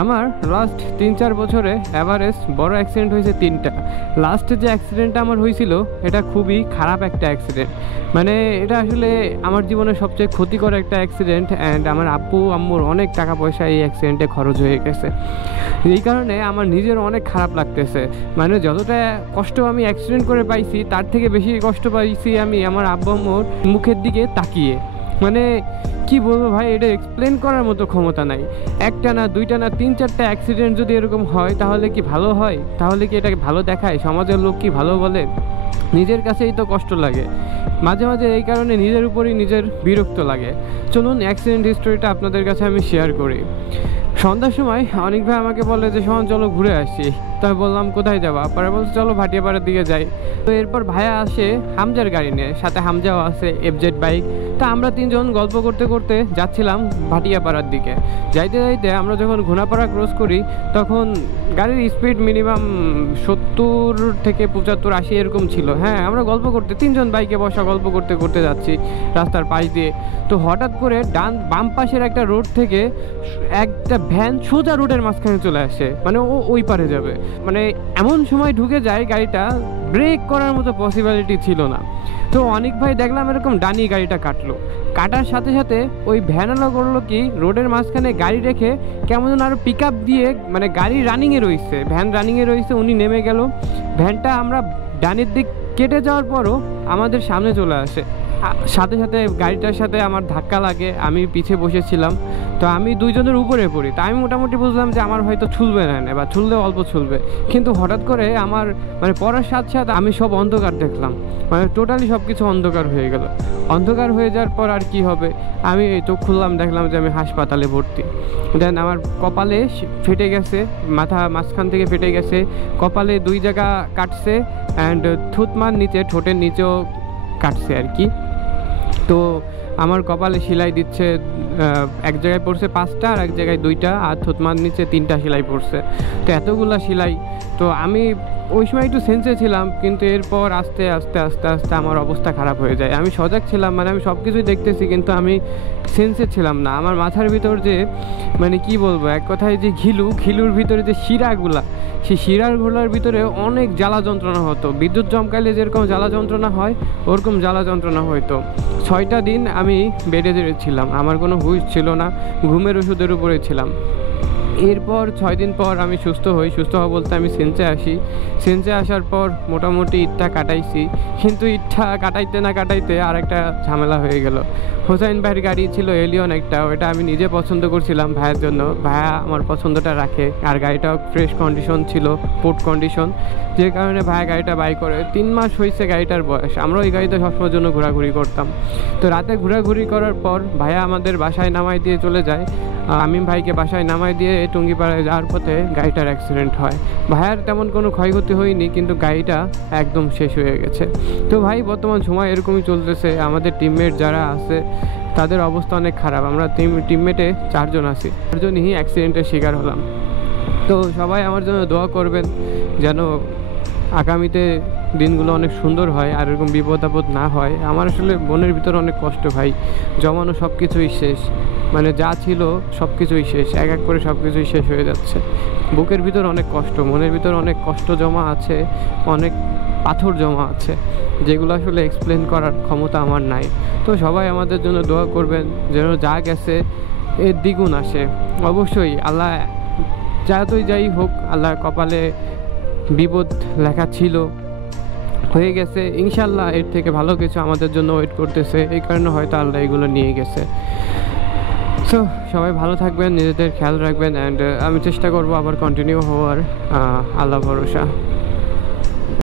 আমার লাস্ট 3-4 বছরে এভারেজ বড় অ্যাক্সিডেন্ট হয়েছে 3টা। লাস্ট যে অ্যাক্সিডেন্টটা আমার হয়েছিল এটা খুবই খারাপ একটা অ্যাক্সিডেন্ট, মানে এটা আসলে আমার জীবনের সবচেয়ে ক্ষতিকর একটা অ্যাক্সিডেন্ট। অ্যান্ড আমার আব্বু আম্মুর অনেক টাকা পয়সা এই অ্যাক্সিডেন্টে খরচ হয়ে গেছে। এই কারণে আমার নিজের অনেক খারাপ লাগতেছে, মানে যতটা কষ্ট আমি অ্যাক্সিডেন্ট করে পাইছি তার থেকে বেশি কষ্ট পাইছি আমি আমার আব্বু আম্মুর মুখের দিকে তাকিয়ে। মানে কি বলবো ভাই, এটা এক্সপ্লেন করার মতো ক্ষমতা নাই। একটা না, দুইটা না, 3-4টা অ্যাক্সিডেন্ট যদি এরকম হয় তাহলে কি ভালো হয়? তাহলে কি এটাকে ভালো দেখায়? সমাজের লোক কি ভালো বলে? নিজের কাছেই তো কষ্ট লাগে মাঝে মাঝে, এই কারণে নিজের উপরই নিজের বিরক্ত লাগে। চলুন অ্যাক্সিডেন্ট হিস্টোরিটা আপনাদের কাছে আমি শেয়ার করি। সন্ধ্যার সময় অনেক ভাই আমাকে বলে যে শোন চলো ঘুরে আসি। তো আমি বললাম কোথায় যাবা? পরে বলছে চলো ভাটিয়াপাড়ার দিকে যাই। তো এরপর ভাইয়া আসে হামজার গাড়ি নিয়ে, সাথে হামজাও আছে FZ বাইক। তো আমরা 3জন গল্প করতে করতে যাচ্ছিলাম ভাটিয়াপাড়ার দিকে। যাইতে যাইতে আমরা যখন ঘোনাপাড়া ক্রস করি তখন গাড়ির স্পিড মিনিমাম 70 থেকে 75-80 এরকম ছিল। হ্যাঁ, আমরা গল্প করতে 3জন বাইকে বসা গল্প করতে করতে যাচ্ছি রাস্তার পাশ দিয়ে। তো হঠাৎ করে বাম পাশের একটা রোড থেকে একটা ভ্যান সোজা রোডের মাঝখানে চলে আসে, মানে ও ওই পারে যাবে। মানে এমন সময় ঢুকে যায় গাড়িটা, ব্রেক করার মতো পসিবিলিটি ছিল না। তো অনেক ভাই দেখলাম এরকম ডানি গাড়িটা কাটলো। কাটার সাথে সাথে ওই ভ্যানওয়ালা করলো কি, রোডের মাঝখানে গাড়ি রেখে কেমন যেন আরও পিক আপ দিয়ে, মানে গাড়ি রানিংয়ে রয়েছে, ভ্যান রানিংয়ে রয়েছে, উনি নেমে গেল। ভ্যানটা আমরা ডানির দিক কেটে যাওয়ার পরও আমাদের সামনে চলে আসে। সাথে সাথে গাড়িটার সাথে আমার ধাক্কা লাগে, আমি পিছে বসেছিলাম। তো আমি 2জনের উপরে পড়ি। তা আমি মোটামুটি বুঝলাম যে আমার হয়তো ছুলবে না, বা ছুললে অল্প ছুলবে। কিন্তু হঠাৎ করে আমার মানে পড়ার সাথে সাথে আমি সব অন্ধকার দেখলাম, মানে টোটালি সব কিছু অন্ধকার হয়ে গেল। অন্ধকার হয়ে যাওয়ার পর আর কি হবে, আমি চোখ খুললাম, দেখলাম যে আমি হাসপাতালে ভর্তি। দেন আমার কপালে ফেটে গেছে, মাথা মাঝখান থেকে ফেটে গেছে, কপালে 2 জায়গা কাটছে, অ্যান্ড থুতমার নিচে, ঠোঁটের নিচেও কাটছে আর কি। তো আমার কপালে সেলাই দিচ্ছে, এক জায়গায় পড়ছে 5টা, আর এক জায়গায় 2টা, আর থুতমার নিচে 3টা সেলাই পড়ছে। তো এতগুলা সেলাই। তো আমি ওই সময় একটু সেন্সে ছিলাম, কিন্তু এরপর আস্তে আস্তে আস্তে আস্তে আমার অবস্থা খারাপ হয়ে যায়। আমি সজাগ ছিলাম, মানে আমি সব কিছুই দেখতেছি, কিন্তু আমি সেন্সে ছিলাম না। আমার মাথার ভিতর যে মানে কি বলবো, এক কথায় যে ঘিলুর ভিতরে যে শিরাগুলা, সেই শিরাগুলার ভিতরে অনেক জ্বালা যন্ত্রণা হতো। বিদ্যুৎ চমকাইলে যেরকম জ্বালা যন্ত্রণা হয় ওরকম জ্বালা যন্ত্রণা হতো। 6টা দিন আমি বেডে ছিলাম, আমার কোনো হুঁশ ছিল না, ঘুমের ওষুধের উপরে ছিলাম। এরপর 6 দিন পর আমি সুস্থ হই। সুস্থ হওয়া বলতে আমি সেন্সে আসি। সেন্সে আসার পর মোটামুটি ইটটা কাটাইছি, কিন্তু ইটটা কাটাইতে না কাটাইতে আর একটা ঝামেলা হয়ে গেল। হোসাইন ভাইয়ের গাড়ি ছিল এলিয়ন একটা, ওটা আমি নিজে পছন্দ করছিলাম ভাইয়ের জন্য, ভাইয়া আমার পছন্দটা রাখে, আর গাড়িটাও ফ্রেশ কন্ডিশন ছিল, পোর্ট কন্ডিশন, যে কারণে ভাইয়া গাড়িটা বাই করে। 3 মাস হয়েছে গাড়িটার বয়স। আমরা ওই গাড়িতে সবসময়ের জন্য ঘোরাঘুরি করতাম। তো রাতে ঘোরাঘুরি করার পর ভাইয়া আমাদের বাসায় নামাই দিয়ে চলে যায়। আমি ভাইকে বাসায় নামাই দিয়ে টুঙ্গিপাড়ায় যাওয়ার পথে গাড়িটার অ্যাক্সিডেন্ট হয়। ভাইয়ার তেমন কোনো ক্ষয়ক্ষতি হয়নি, কিন্তু গাড়িটা একদম শেষ হয়ে গেছে। তো ভাই বর্তমান সময় এরকমই চলতেছে। আমাদের টিমমেট যারা আছে তাদের অবস্থা অনেক খারাপ। আমরা টিমমেটে 4 জন আছি, 4 জনই অ্যাক্সিডেন্টের শিকার হলাম। তো সবাই আমার জন্য দোয়া করবেন যেন আগামীতে দিনগুলো অনেক সুন্দর হয়, আর এরকম বিপদ আপদ না হয়। আমার আসলে মনের ভিতর অনেক কষ্ট ভাই, জমানো সব কিছুই শেষ, মানে যা ছিল সব কিছুই শেষ, এক এক করে সব কিছুই শেষ হয়ে যাচ্ছে। বুকের ভিতর অনেক কষ্ট, মনের ভিতর অনেক কষ্ট জমা আছে, অনেক পাথর জমা আছে, যেগুলো আসলে এক্সপ্লেন করার ক্ষমতা আমার নাই। তো সবাই আমাদের জন্য দোয়া করবেন যেন যা গেছে এর দ্বিগুণ আসে। অবশ্যই আল্লাহ যাই হোক, আল্লাহর কপালে বিপদ লেখা ছিল, হয়ে গেছে, ইনশাল্লাহ এর থেকে ভালো কিছু আমাদের জন্য ওয়েট করতেছে। এই কারণে হয়তো আল্লাহ এগুলো নিয়ে গেছে। সো সবাই ভালো থাকবেন, নিজেদের খেয়াল রাখবেন, অ্যান্ড আমি চেষ্টা করবো আবার কন্টিনিউ হওয়ার। আল্লাহ ভরসা।